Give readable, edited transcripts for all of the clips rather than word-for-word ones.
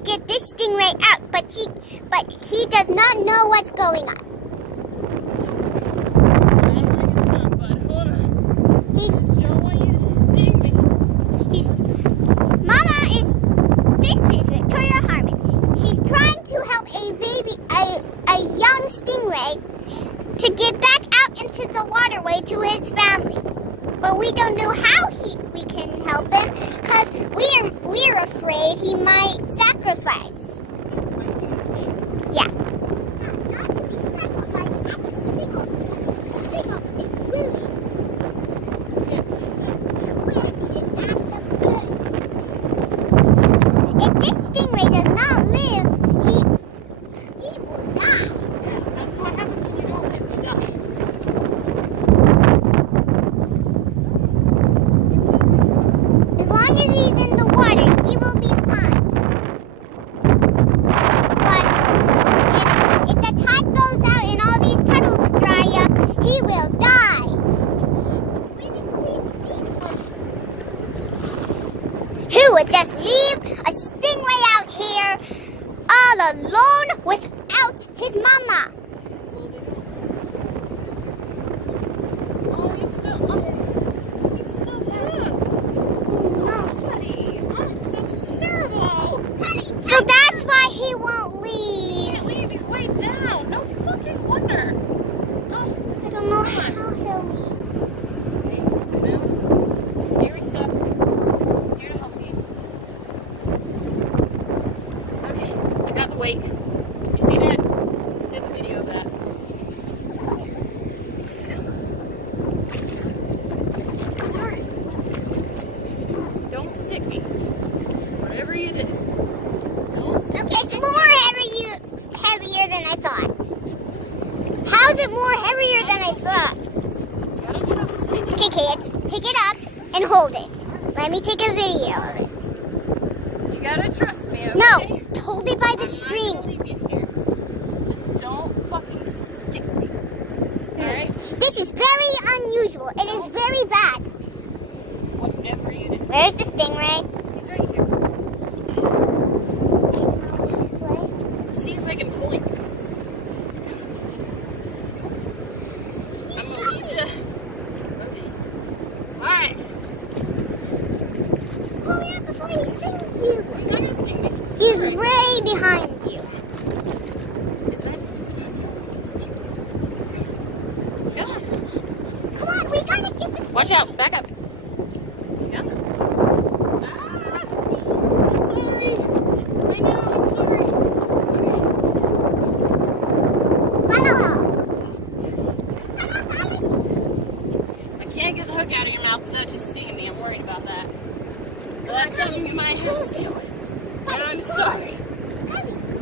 to get this stingray out, but he does not know what's going on. A young stingray to get back out into the waterway to his family. But we don't know how we can help him because we're afraid he might sacrifice. Yeah. Not to be sacrificed at the sting-off. The sting-off is really to where kids at the foot. If this stingray does not live, he will die. Yeah, that's what happens when you don't live. You die. As long as he's in the water, he will be fine. But if the tide goes out and all these puddles dry up, he will die. Who would just leave a stingray out here all alone without his mama? Oh, he's still hooked. No, buddy. That's terrible. So that's why he won't He leave. can't leave. He's way down. No fucking wonder. Oh, I don't know how he'll leave. hey, well, scary stuff. Here to help you. Okay, I got the weight. You see that? I did the video of that. Alright. Don't stick me. Whatever you did. Don't stick me. It's more heavier than I thought. How's it more heavier than I thought? You gotta trust me. Okay, kids, pick it up and hold it. Let me take a video of it. You gotta trust me, okay? No, hold it by the I'm not string. gonna leave you here. Just don't fucking stick me. Alright? This is very unusual. It is very bad. Whatever you do. Where's the stingray? He's right here. This way. Let's see if I can pull him. I'm gonna need you. Okay. Alright. Hurry up before he stings you. He's not gonna sting me. He's Right. way behind you. Is that it's too Go. Come on, we gotta get this. Watch out. Back up. Yeah. Ah, I'm sorry. I know, I'm sorry. Okay. Follow. I can't get the hook out of your mouth without you seeing me. I'm worried about that. So that's something you might have to do. And I'm sorry.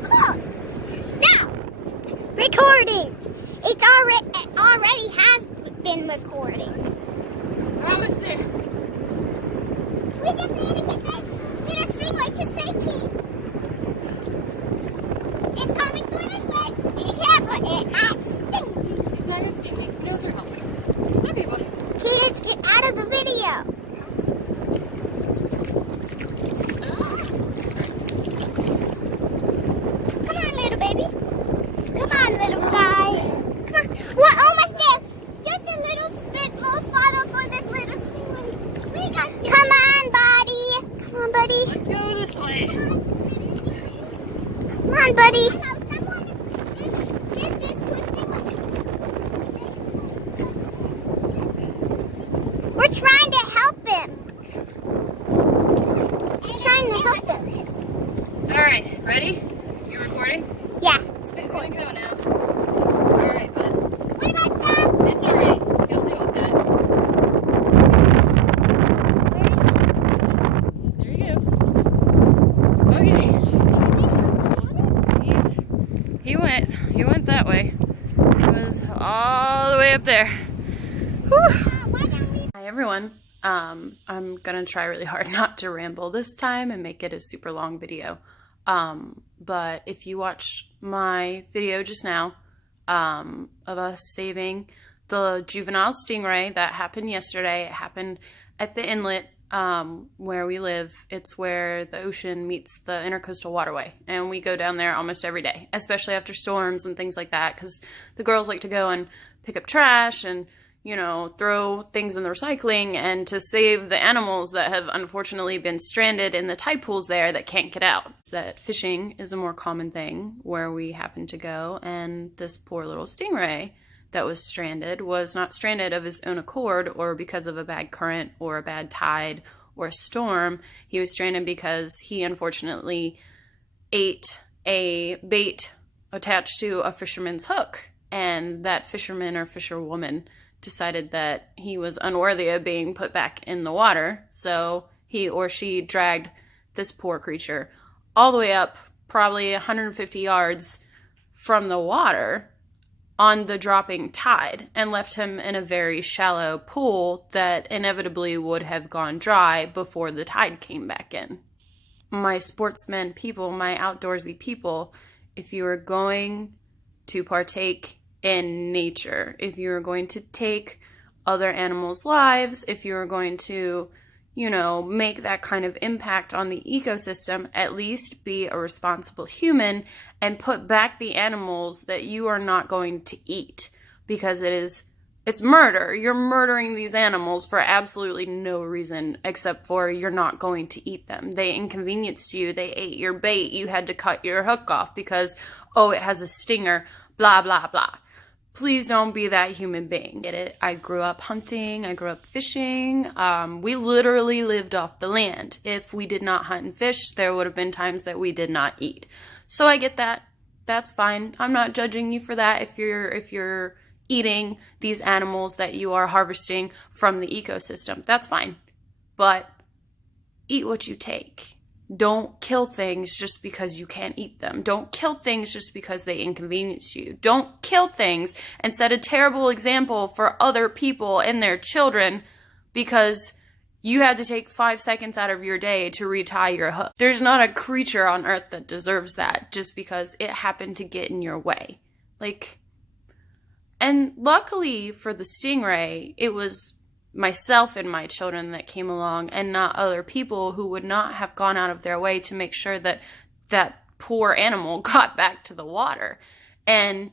Look. Now, recording. It's already has been recording. We're almost there. We just need to get this little stingray to safety. It's coming through this way. Be careful, it might sting. He's not gonna sting me. He knows we're helping. It's okay, buddy. Kids, get out of the video. Come on, little baby. Come on, little guy. Come on. We're almost there. Just a little bit more farther for this little stingray. We got you. Come on, buddy. Come on, buddy. Let's go this way. Come on, buddy. We're trying to help him. We're trying to help him. Alright, ready? You recording? Yeah. It's gonna go now. Alright, bud. What about that? It's alright. You'll deal with that. There he goes. Okay. He went that way. He was all the way up there. Whew. Hi everyone. I'm gonna try really hard not to ramble this time and make it a super long video. But if you watched my video just now of us saving the juvenile stingray that happened yesterday, it happened at the inlet where we live, it's where the ocean meets the intercoastal waterway, and we go down there almost every day, especially after storms and things like that, because the girls like to go and pick up trash and, you know, throw things in the recycling, and to save the animals that have unfortunately been stranded in the tide pools there that can't get out. That fishing is a more common thing where we happen to go, and this poor little stingray that was stranded was not stranded of his own accord or because of a bad current or a bad tide or a storm. He was stranded because he unfortunately ate a bait attached to a fisherman's hook, and that fisherman or fisherwoman decided that he was unworthy of being put back in the water, so he or she dragged this poor creature all the way up probably 150 yards from the water on the dropping tide, and left him in a very shallow pool that inevitably would have gone dry before the tide came back in. My sportsmen people, my outdoorsy people, if you are going to partake in nature, if you are going to take other animals' lives, if you are going to, you know, make that kind of impact on the ecosystem, at least be a responsible human and put back the animals that you are not going to eat, because it's murder. You're murdering these animals for absolutely no reason except for you're not going to eat them. They inconvenienced you. They ate your bait. You had to cut your hook off because, oh, it has a stinger, blah, blah, blah. Please don't be that human being. Get it? I grew up hunting. I grew up fishing. We literally lived off the land. If we did not hunt and fish, there would have been times that we did not eat. So I get that. That's fine. I'm not judging you for that if you're eating these animals that you are harvesting from the ecosystem. That's fine. But eat what you take. Don't kill things just because you can't eat them. Don't kill things just because they inconvenience you. Don't kill things and set a terrible example for other people and their children because you had to take 5 seconds out of your day to retie your hook. There's not a creature on earth that deserves that just because it happened to get in your way. And luckily for the stingray, it was myself and my children that came along and not other people who would not have gone out of their way to make sure that that poor animal got back to the water. And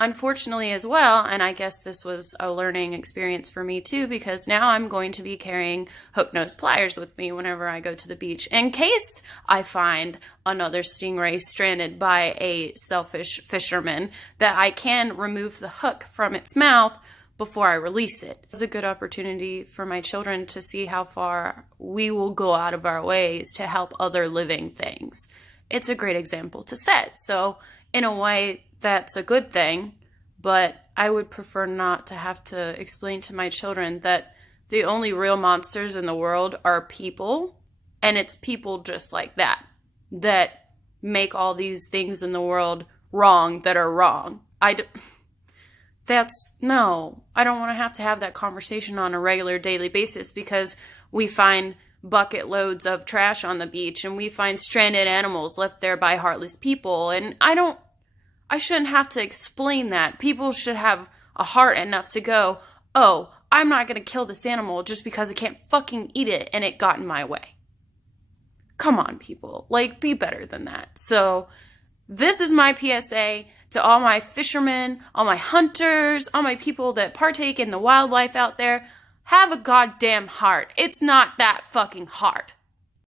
unfortunately as well, and I guess this was a learning experience for me too, because now I'm going to be carrying hook-nosed pliers with me whenever I go to the beach in case I find another stingray stranded by a selfish fisherman, that I can remove the hook from its mouth before I release it. It was a good opportunity for my children to see how far we will go out of our ways to help other living things. It's a great example to set. So in a way, that's a good thing, but I would prefer not to have to explain to my children that the only real monsters in the world are people, and it's people just like that make all these things in the world wrong that are wrong. No, I don't want to have that conversation on a regular daily basis because we find bucket loads of trash on the beach and we find stranded animals left there by heartless people. And I shouldn't have to explain that. People should have a heart enough to go, oh, I'm not going to kill this animal just because I can't fucking eat it and it got in my way. Come on, people. Be better than that. So this is my PSA to all my fishermen, all my hunters, all my people that partake in the wildlife out there. Have a goddamn heart. It's not that fucking hard.